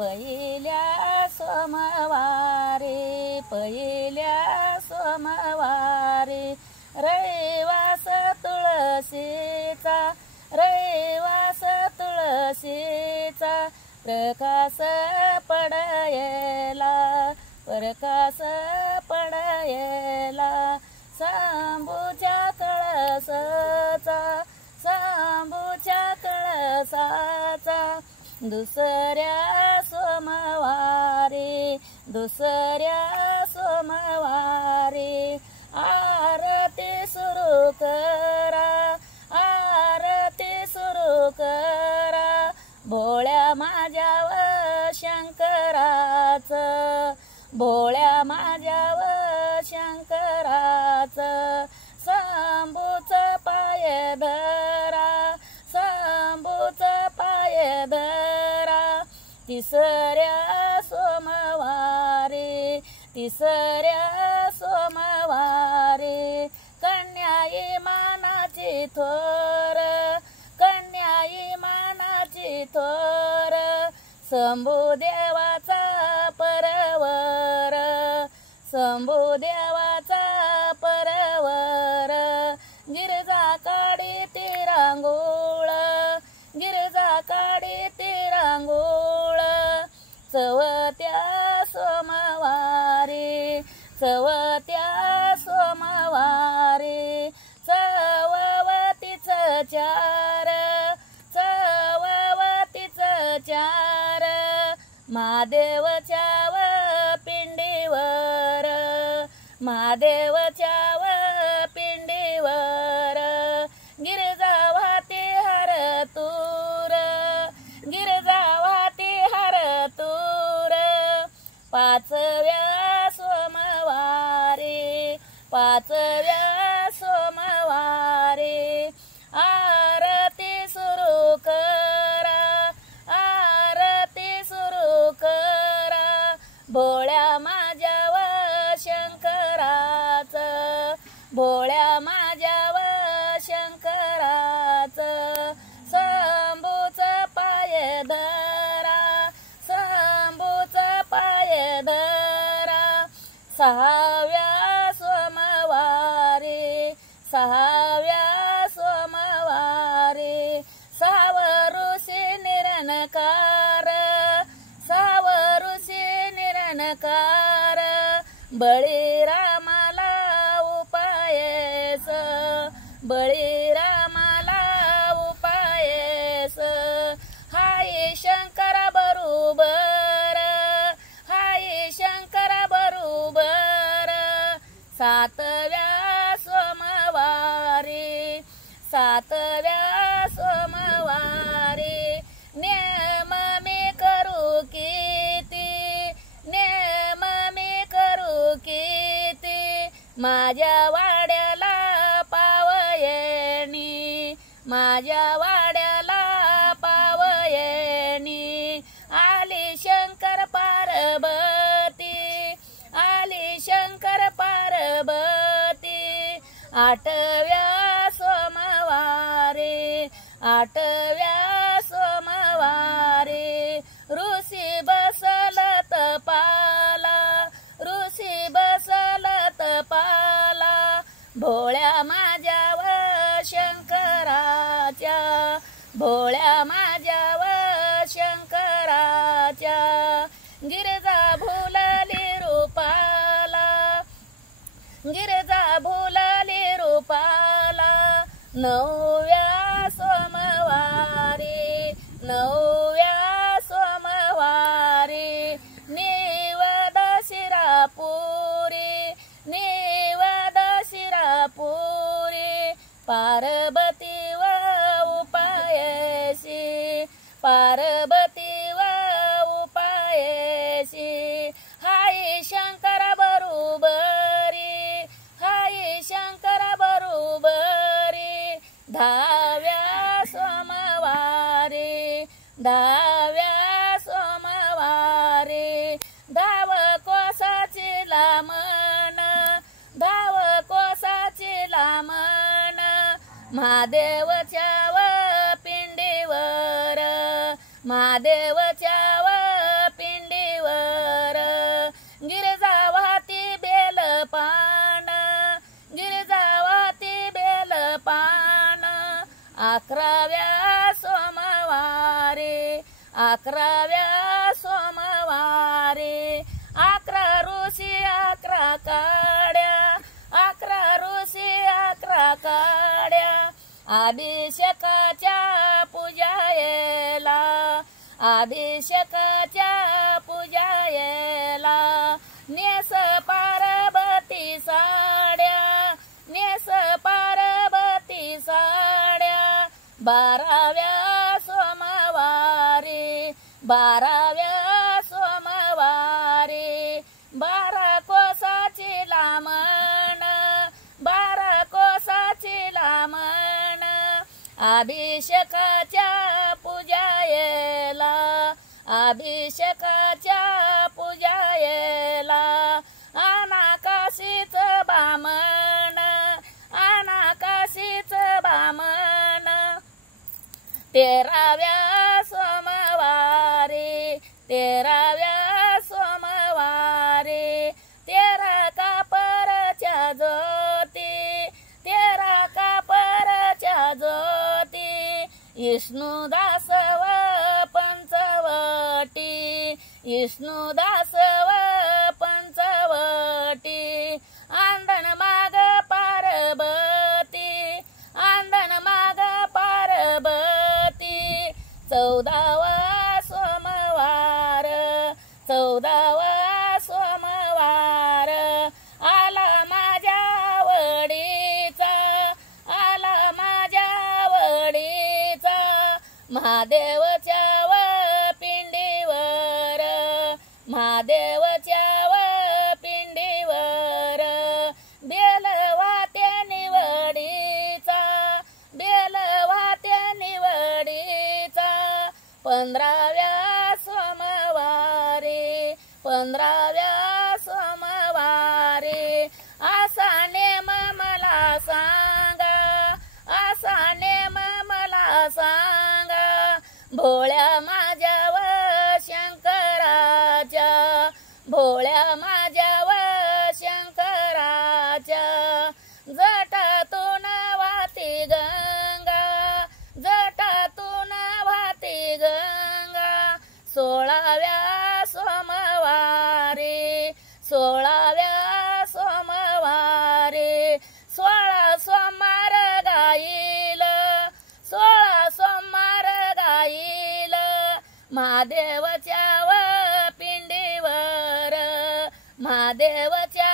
पहिल्या सोमवारी पहिल्या सोमवारी रविवास तुळशीचा रविवास तुळशीचा प्रकाश पडयेला प्रकाश पडयेला शंभूच्या कळसाचा शंभूच्या कळसाचा दुसऱ्या सोमवारी दुसऱ्या सोमवारी आरती सुरू करा आरती सुरू करा भोळ्या माझ्या व शंकराचं भोळ्या माझ्या व शंकराचं शंभूच पाय धरा शंभूच पाय धरा तिसऱ्या सोमवारी तिसऱ्या सोमवारी कन्या इमानाची थोर कन्या इमानाची थोर शंभूदेवाचा परवर शंभूदेवाचा परवर गिरजा काढी तिरांगूळ गिरजा काढी तिरांगूळ चवत्या सोमवारी चवत्या सोमवारी चवतीच चार चवतीच चार महादेवच्या व पिंडीवर महादेवच्या व पिंडीवर गिरजा वाहती हर तूर गिरजा वाहती हर तूर पाचव्या सोमवारी पाचव्या सोमवारी आरती सुरू करा आरती सुरू करा भोळ्या माझ्या व शंकराचं भोळ्या माझ्या व शंकराचं शंभूच पाय धरा शंभूच पाय धरा सहाव्या सोमवारी सहाव्या सोमवारी साव ऋषी निरनकार साव ऋषी निरनकार बळीरामाला उपायस बळीरामाला उपायस हाय शंकर बरोबर हाय शंकर बरोबर सातव्या सोमवारी सातव्या सोमवारी नेम मी करू किती नेम मी करू किती माझ्या वाड्याला पावयेनी माझ्या वाड्याला पावयेनी आली शंकर पार्वती आली शंकर पार्वती आठव्या सोमवारी आठव्या सोमवारी ऋषी बसल तपाला ऋषी बसल तपाला भोळ्या माझ्या व शंकराच्या भोळ्या माझ्या व शंकराच्या गिरजा भुलली रूपाला गिरजा भुलली रूपाला नवव्या सोमवारी नवव्या सोमवारी निवद शिरापुरी निवद शिरापुरी पार्वती व उपायशी पार्वती व उपायशी हाय शंकर बरोबरी हाय शंकर बरोबरी दहाव्या सोमवारी दहाव्या सोमवारी धाव कोसाची लामण धाव कोसाची लामण महादेवच्या व पिंडीवर महादेवच्या व 11व्या सोमवारी 11व्या सोमवारी 11 ऋषी 11 काड्या 11 ऋषी 11 काड्या अभिषेकाच्या पूजायला अभिषेकाच्या पूजायला नेस पार्वती साड्या नेस पार्वती साड्या 12व्या सोमवारी 12व्या सोमवारी 12 कोसाची लामण 12 कोसाची लामण अभिषेकाच्या पूजायला अभिषेकाच्या पूजायला अनाकाशीच बामण अनाकाशीच बामण 13व्या सोमवारी 13व्या सोमवारी 13 कापरच्या ज्योती 13 कापरच्या ज्योती विष्णुदास व पंचवटी विष्णुदास व पंचवटी आंदन माग पार्वती आंदन माग पार्वती 14वा सोमवार 14वा सोमवार आला माझ्या वडीचा आला माझ्या वडीचा महादेवच्या व पिंडीवर महादेवच्या व पिंडीवर बेलवात्या निवडीचा बेलवात्या निवडीचा 15व्या सोमवारी 15व्या सोमवारी असा नेम मला सांगा असा नेम मला सांगा भोळ्या माझ्या व शंकराच्या भोळ्या माझ्या व शंकराच्या जटातून वाहती गंगा जटातून वाहती गंगा 16व्या सोमवारी 16व्या सोमवारी 16 सोमवार गाईल 16 सोमवार गाईल महादेवच्या व पिंडीवर महादेवच्या